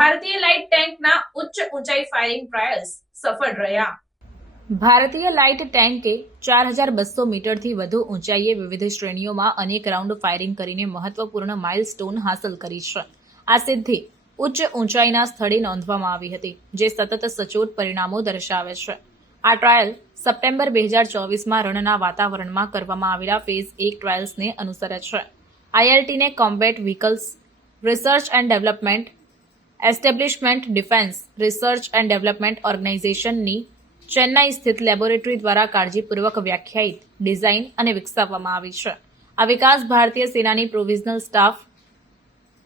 ભારતીય લાઇટ ટેન્કના ઉચ્ચ ઊંચાઈ ફાયરિંગ ટ્રાયલ્સ સફળ રહ્યા. ભારતીય લાઇટ ટેન્કે ચાર હજાર બસો મીટરથી વધુ ઊંચાઈએ વિવિધ શ્રેણીઓમાં અનેક રાઉન્ડ ફાયરિંગ કરીને મહત્વપૂર્ણ માઇલસ્ટોન હાંસલ કરી છે. આ સિદ્ધિ ઉચ્ચ ઊંચાઈના સ્થળે નોંધવામાં આવી હતી, જે સતત સચોટ પરિણામો દર્શાવે છે. આ ટ્રાયલ સપ્ટેમ્બર બે હજાર ચોવીસમાં રણના વાતાવરણમાં કરવામાં આવેલા ફેઝ એક ટ્રાયલ્સને અનુસરે છે. આઈએલટીને combat vehicles research and development establishment defence, research and development ઓર્ગેનાઇઝેશનની Chennai સ્થિત લેબોરેટરી દ્વારા કાળજીપૂર્વક વ્યાખ્યાયિત, ડિઝાઇન અને વિકસાવવામાં આવી છે. આ વિકાસ ભારતીય સેનાની પ્રોવિઝનલ સ્ટાફ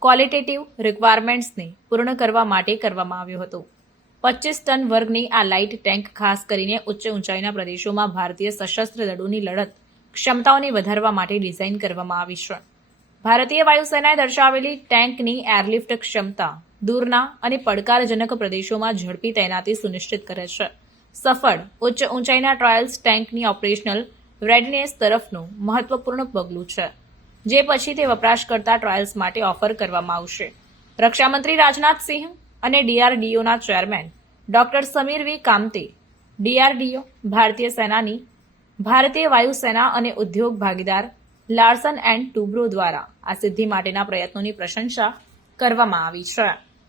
ક્વોલિટેટિવ રિક્વાયરમેન્ટ્સને પૂર્ણ કરવા માટે કરવામાં આવ્યો હતો. પચીસ ટન વર્ગની આ લાઇટ ટેન્ક ખાસ કરીને ઉચ્ચ ઊંચાઈના પ્રદેશોમાં ભારતીય સશસ્ત્ર દળોની લડત ક્ષમતાઓને વધારવા માટે ડિઝાઇન કરવામાં આવી છે. ભારતીય વાયુસેનાએ દર્શાવેલી ટેન્કની એરલિફ્ટ ક્ષમતા, દૂરના અને પડકારજનક પ્રદેશોમાં ઝડપી તૈનાતી સુનિશ્ચિત કરે છે. સફળ, ઉચ્ચ ઊંચાઈના ટ્રાયલ્સ ટેન્કની ઓપરેશનલ રેડનેસ તરફનું મહત્વપૂર્ણ પગલું છે, જે પછી તે વપરાશકર્તા ટ્રાયલ્સ માટે ઓફર કરવામાં આવશે. રક્ષામંત્રી રાજનાથસિંહ અને ડીઆરડીઓના ચેરમેન ડોક્ટર સમીર વી. કામતે ડીઆરડીઓ, ભારતીય સેનાની, ભારતીય વાયુસેના અને ઉદ્યોગ ભાગીદાર લાર્સન એન્ડ ટુબ્રો દ્વારા આ સિદ્ધિ માટેના પ્રયત્નોની પ્રશંસા કરવામાં આવી છે.